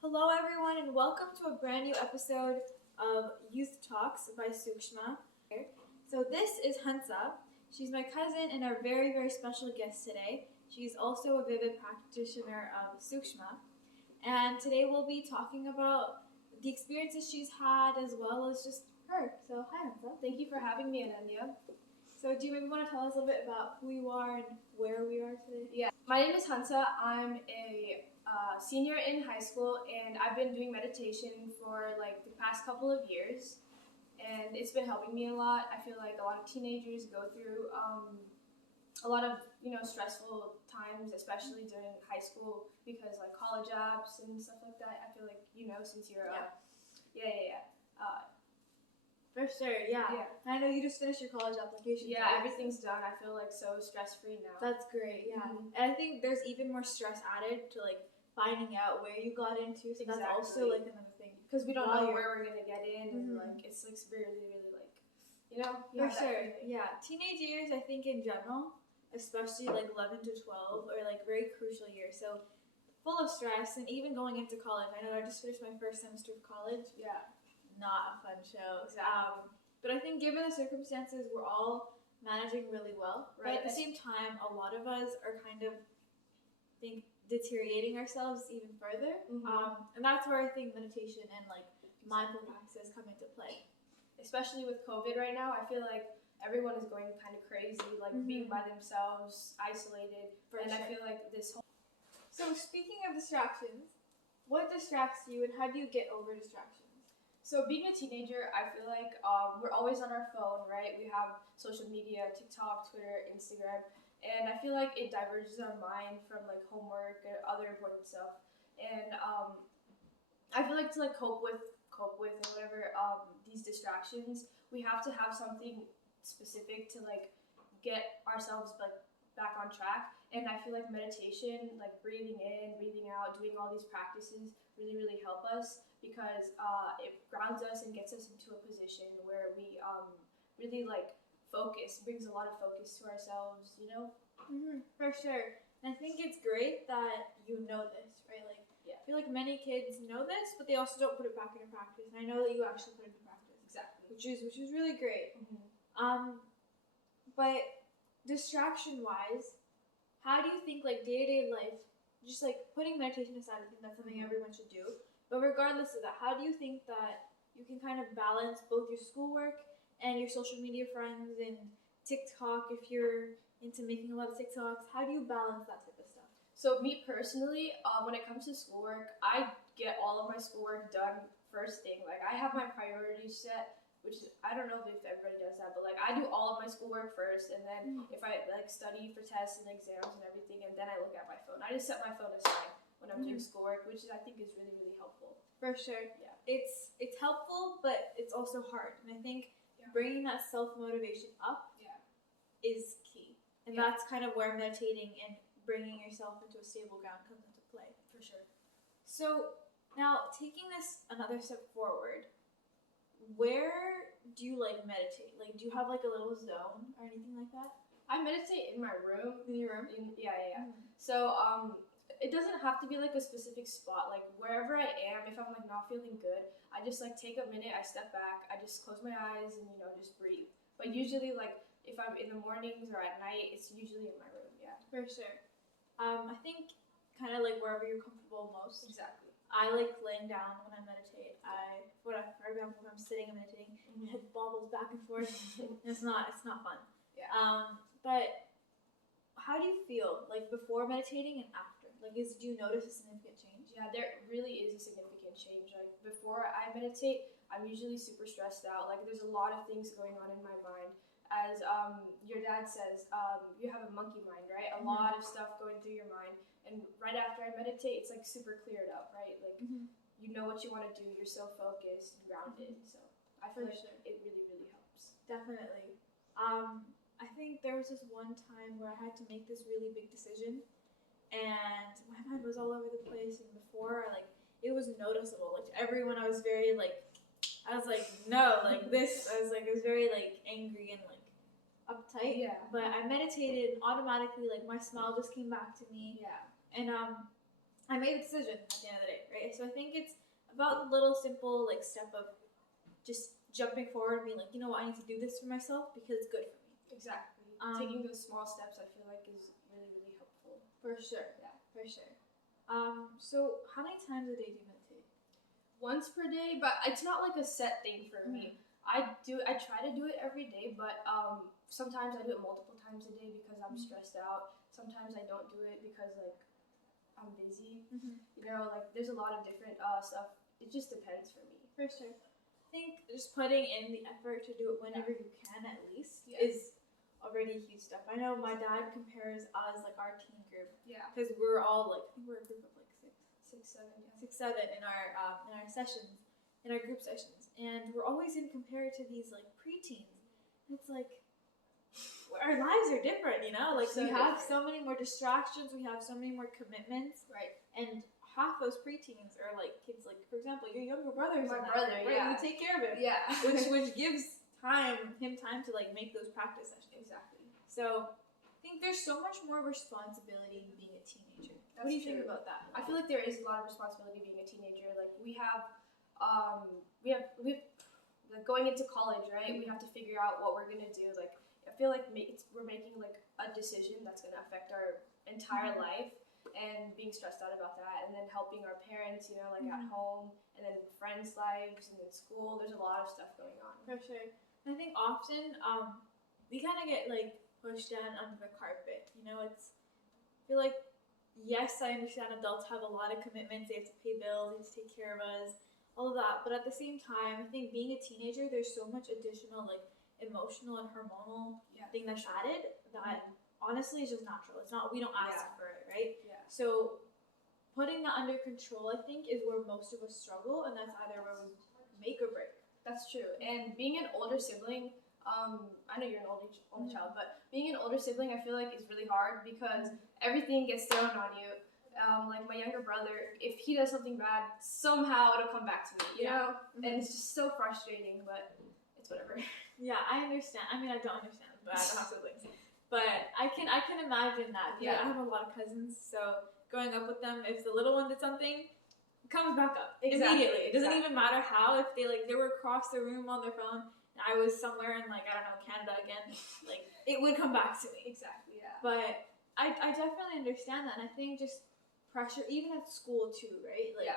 Hello, everyone, and welcome to a brand new episode of Youth Talks by Sushma. So, this is Hansa. She's my cousin and our very, very special guest today. She's also a vivid practitioner of Sushma. And today we'll be talking about the experiences she's had as well as just her. So, hi, Hansa. Thank you for having me, Ananya. So, do you maybe want to tell us a little bit about who you are and where we are today? Yeah, my name is Hansa. I'm a senior in high school, and I've been doing meditation for like the past couple of years, and it's been helping me a lot. I feel like a lot of teenagers go through a lot of stressful times, especially during high school because like college apps and stuff like that. I feel like since you're yeah. For sure, yeah. I know you just finished your college application. Yeah, everything's done. I feel like so stress-free now. That's great, yeah. Mm-hmm. And I think there's even more stress added to like finding out where you got into. So that's also like another thing. Because we don't know where we're gonna get in, and like it's like really, really like, For sure, yeah. Teenage years, I think in general, especially like 11 to 12, are like very crucial years. So full of stress, and even going into college. I know I just finished my first semester of college. Yeah. Not a fun show. Exactly. But I think given the circumstances, we're all managing really well. Right. But at the same time, a lot of us are kind of deteriorating ourselves even further. And that's where I think meditation and like mindful practices come into play. Especially with COVID right now, I feel like everyone is going kind of crazy, like being by themselves, isolated. I feel like this whole. So speaking of distractions, what distracts you, and how do you get over distractions? So being a teenager, I feel like we're always on our phone, right? We have social media, TikTok, Twitter, Instagram, and I feel like it diverges our mind from like homework and other important stuff. And I feel like to like cope with and whatever these distractions, we have to have something specific to like get ourselves like back on track. And I feel like meditation, like breathing in, breathing out, doing all these practices really, really help us because it grounds us and gets us into a position where we really like focus, brings a lot of focus to ourselves, For sure. And I think it's great that you know this, right? Like, I feel like many kids know this, but they also don't put it back into practice. And I know that you actually put it into practice. Exactly. Which is really great. But distraction-wise, how do you think like day-to-day life, just like putting meditation aside, I think that's something everyone should do. But regardless of that, how do you think that you can kind of balance both your schoolwork and your social media friends and TikTok if you're into making a lot of TikToks? How do you balance that type of stuff? So me personally, when it comes to schoolwork, I get all of my schoolwork done first thing. Like I have my priorities set, which I don't know if everybody does that, but like I do all of my schoolwork first, and then if I like study for tests and exams and everything, and then I look at my phone. I just set my phone aside when I'm doing schoolwork, which I think is really, really helpful. For sure. Yeah. It's helpful, but it's also hard. And I think bringing that self-motivation up is key. And that's kind of where meditating and bringing yourself into a stable ground comes into play. For sure. So now, taking this another step forward, where do you like meditate? Like, do you have like a little zone or anything like that? I meditate in my room. In your room? Yeah. So it doesn't have to be like a specific spot. Like wherever I am, if I'm like not feeling good, I just like take a minute, I step back, I just close my eyes and just breathe. But usually like if I'm in the mornings or at night, it's usually in my room. Yeah. For sure. I think kind of like wherever you're comfortable most. Exactly. I like laying down when I meditate. For example, if I'm sitting and meditating, my head bobbles back and forth. It's not fun. Yeah. But how do you feel like before meditating and after? Like, do you notice a significant change? Yeah, there really is a significant change. Like before I meditate, I'm usually super stressed out. Like there's a lot of things going on in my mind. As your dad says, you have a monkey mind, right? A lot of stuff going through your mind. And right after I meditate, it's like super cleared up, right? Like you know what you want to do. You're so focused and grounded. So I feel like it really, really helps. Definitely. I think there was this one time where I had to make this really big decision, and my mind was all over the place. And before, it was noticeable. Like to everyone, I was very I was like, no, like this. I was very angry and uptight. Yeah. But I meditated, and automatically my smile just came back to me. Yeah. And I made a decision at the end of the day, right? So I think it's about the little simple like step of just jumping forward and being like, you know what, I need to do this for myself because it's good for me. Exactly. Taking those small steps, I feel like, is really, really helpful. For sure. Yeah. For sure. So how many times a day do you meditate? Once per day, but it's not like a set thing for me. I try to do it every day, but sometimes I do it multiple times a day because I'm stressed out. Sometimes I don't do it because like I'm busy. You know, like there's a lot of different stuff. It just depends for me. For sure. I think just putting in the effort to do it whenever you can at least is already a huge step. I know my dad compares us like our teen group. Yeah. Because we're all like, I think we're a group of like six, seven in our sessions, in our group sessions, and we're always getting compared to these like preteens. And it's like our lives are different, you know. Like we have so many more distractions, we have so many more commitments, right? And half those preteens are like kids. Like for example, your younger brother's my brother, right? You take care of him, which gives him time to like make those practice sessions. Exactly. So I think there's so much more responsibility in being a teenager. What do you think about that? I feel like there is a lot of responsibility being a teenager. Like we have like going into college, right? We have to figure out what we're gonna do. Like I feel like we're making like a decision that's gonna affect our entire life, and being stressed out about that, and then helping our parents, you know, like at home, and then friends' lives, and in school. There's a lot of stuff going on. For sure. I think often we kind of get like pushed down under the carpet. You know, I feel like. Yes, I understand adults have a lot of commitments. They have to pay bills, they have to take care of us, all of that. But at the same time, I think being a teenager, there's so much additional like emotional and hormonal thing that's added that honestly is just natural. It's not, we don't ask for it, right? Yeah. So putting that under control, I think, is where most of us struggle, and that's either where we make or break. That's true. And being an older sibling, I know you're an only child, but being an older sibling, I feel like is really hard because everything gets thrown on you. Like my younger brother, if he does something bad, somehow it'll come back to me, you know? And it's just so frustrating, but it's whatever. Yeah, I understand. I mean, I don't understand, but I don't have siblings. But I can imagine that. Yeah, I have a lot of cousins, so growing up with them, if the little one did something, it comes back up immediately. It doesn't even matter how. If they were across the room on their phone, I was somewhere in like, I don't know, Canada again, like it would come back to me. Exactly, yeah. But I definitely understand that, and I think just pressure, even at school too, right? Like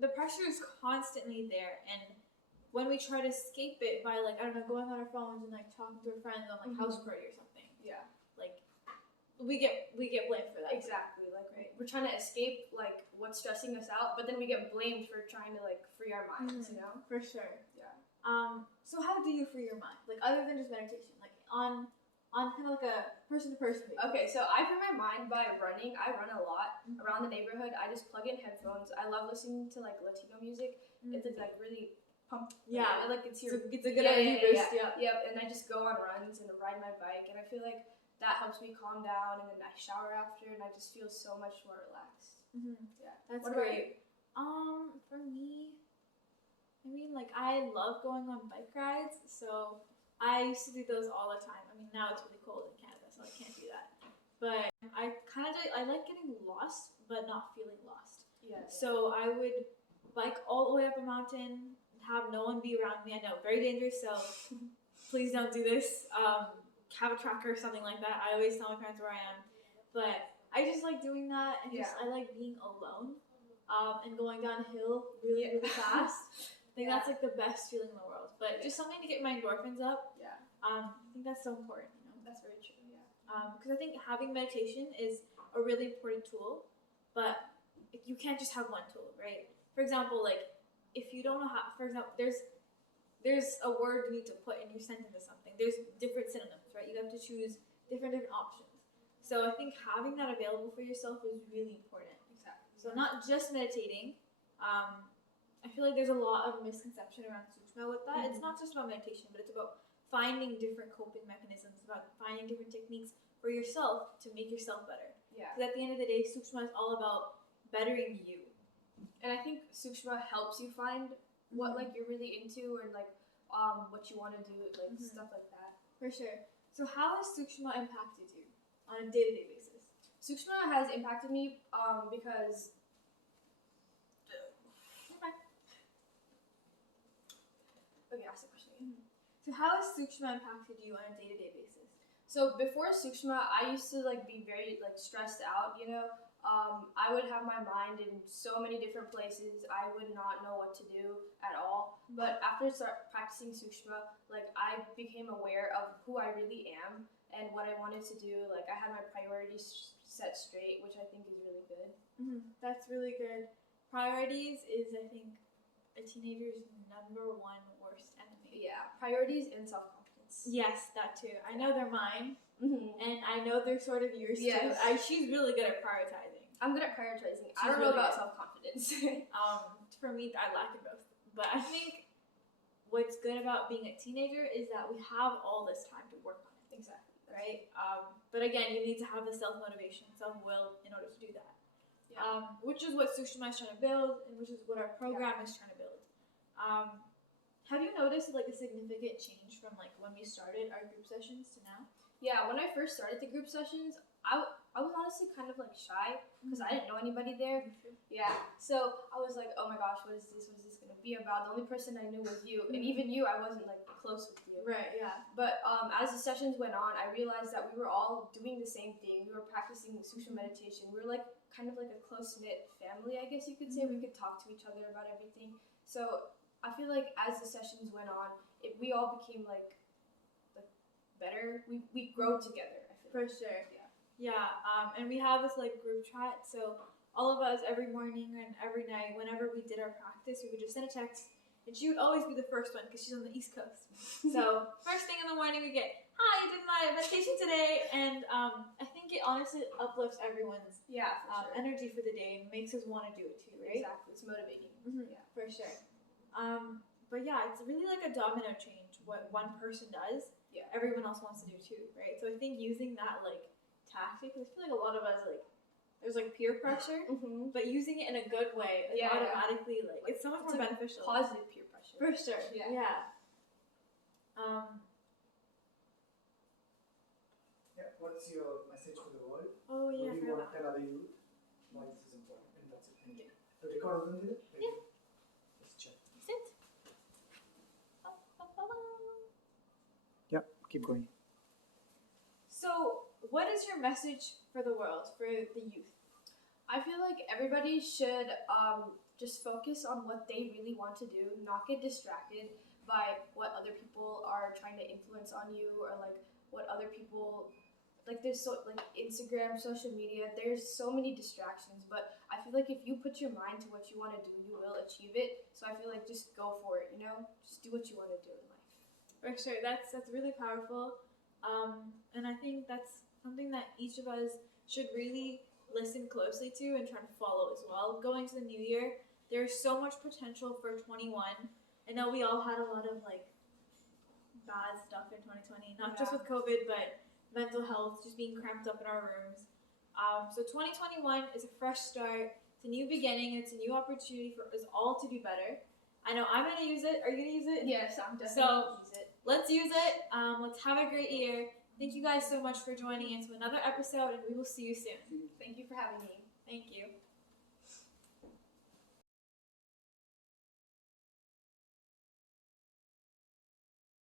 the pressure is constantly there, and when we try to escape it by like, I don't know, going on our phones and like talking to our friends on like house party or something. Yeah. Like we get blamed for that. Exactly. Like we're trying to escape like what's stressing us out, but then we get blamed for trying to like free our minds, you know? For sure. Yeah. So how do you free your mind? Like other than just meditation, like on kind of like a person-to-person basis. Okay, so I free my mind by running. I run a lot around the neighborhood. I just plug in headphones. I love listening to like Latino music. It's like really pump. Yeah, like it's your. It's a good energy boost. Yeah. And I just go on runs and ride my bike, and I feel like that helps me calm down. And then I shower after, and I just feel so much more relaxed. Yeah, that's what great. For me, I mean, like I love going on bike rides, so I used to do those all the time. I mean, now it's really cold in Canada, so I can't do that. But I like getting lost, but not feeling lost. Yeah. So I would bike all the way up a mountain, have no one be around me. I know, very dangerous, so please don't do this. Have a tracker or something like that. I always tell my parents where I am. But I just like doing that, and I like being alone and going downhill really fast. I think that's like the best feeling in the world. But just something to get my endorphins up. Yeah. I think that's so important, you know. That's very true. Yeah. Because I think having meditation is a really important tool, but you can't just have one tool, right? For example, like if you don't know how, for example, there's a word you need to put in your sentence or something. There's different synonyms, right? You have to choose different options. So I think having that available for yourself is really important. Exactly. So not just meditating. I feel like there's a lot of misconception around Sushma with that. It's not just about meditation, but it's about finding different coping mechanisms, about finding different techniques for yourself to make yourself better. Yeah. Because at the end of the day, Sushma is all about bettering you. And I think Sushma helps you find what like you're really into, or like what you want to do, like stuff like that. For sure. So how has Sushma impacted you on a day-to-day basis? Sushma has impacted me because okay, ask the question again. So how has Sushma impacted you on a day-to-day basis? So before Sushma, I used to like be very like stressed out, you know. I would have my mind in so many different places. I would not know what to do at all. But after practicing Sushma, like I became aware of who I really am and what I wanted to do. Like I had my priorities set straight, which I think is really good. That's really good. Priorities is, I think, a teenager's number one worst enemy. Yeah, priorities and self-confidence. Yes, that too. I know they're mine, Mm-hmm. and I know they're sort of yours Yes. too. She's really good at prioritizing. I'm good at prioritizing. I She's don't know really about good. self-confidence. For me, I lack in both. But I think what's good about being a teenager is that we have all this time to work on it. Exactly. Right? But again, you need to have the self-motivation, self-will in order to do that. Yeah. Which is what Sushma is trying to build, and which is what our program is trying to build. Have you noticed like a significant change from like when we started our group sessions to now? Yeah, when I first started the group sessions, I was honestly kind of like shy because I didn't know anybody there. Yeah, so I was like, oh my gosh, what is this? What is this gonna be about? The only person I knew was you, and even you, I wasn't like close with you. Right. Yeah. But as the sessions went on, I realized that we were all doing the same thing. We were practicing Sushma meditation. We were like kind of like a close knit family, I guess you could say. We could talk to each other about everything. So I feel like as the sessions went on, we all became like better. We grow together. I feel For like. sure. Yeah. Yeah. And we have this like group chat, so all of us every morning and every night, whenever we did our practice, we would just send a text, and she would always be the first one because she's on the East Coast. So first thing in the morning, we get, "Hi, I did my meditation today," and I think it honestly uplifts everyone's Yeah, for sure. energy for the day and makes us want to do it too, right? Exactly, it's motivating. Yeah, for sure. But yeah, it's really like a domino change. What one person does, everyone else wants to do too, right? So I think using that like tactic, I feel like a lot of us like there's like peer pressure, but using it in a good way, like automatically like it's so much more beneficial. Positive peer pressure. For sure. Yeah. Yeah, what's your message for the world? Oh yeah. What do you want to tell other youth? Why this is important? And that's it. Thank you. The record wasn't there? Yeah. Let's check. Sit. Yeah, keep going. So, what is your message for the world, for the youth? I feel like everybody should just focus on what they really want to do, not get distracted by what other people are trying to influence on you, or like what other people like. There's so like Instagram, social media. There's so many distractions, but I feel like if you put your mind to what you want to do, you will achieve it. So I feel like just go for it. You know, just do what you want to do in life. For sure, that's really powerful, and I think that's something that each of us should really listen closely to and try to follow as well. Going to the new year, there's so much potential for 21. I know we all had a lot of like bad stuff in 2020, not just with COVID, but mental health, just being cramped up in our rooms. So 2021 is a fresh start. It's a new beginning. It's a new opportunity for us all to do better. I know I'm gonna use it. Are you gonna use it? Yes, I'm definitely gonna use it. Let's use it. Let's have a great year. Thank you guys so much for joining into another episode, and we will see you soon. Thank you for having me. Thank you.